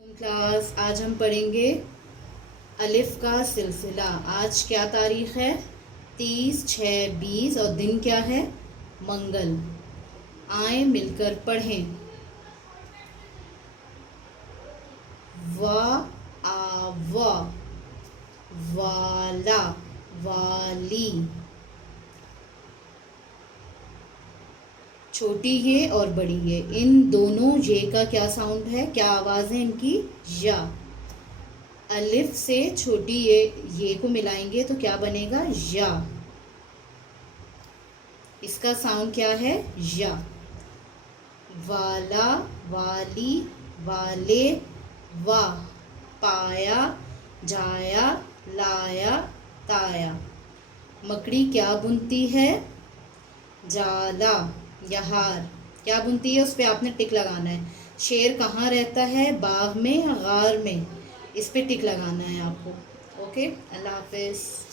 Class आज हम पढ़ेंगे अलिफ का सिलसिला। आज क्या तारीख है? 30/6/20 और दिन क्या है? मंगल। आए मिलकर पढ़ें। वा आवा, वाला, वाली। छोटी ये और बड़ी ये, इन दोनों ये का क्या साउंड है, क्या आवाज़ है इनकी? या। अलिफ से छोटी ये को मिलाएंगे तो क्या बनेगा? या। इसका साउंड क्या है? या। वाला, वाली, वाले, वाह, पाया, जाया, लाया, ताया। मकड़ी क्या बुनती है? जाला या हार। क्या बुनती है, उस पर आपने टिक लगाना है। शेर कहाँ रहता है? बाग में या गार में? इस पे टिक लगाना है आपको। ओके, अल्लाह हाफिज़।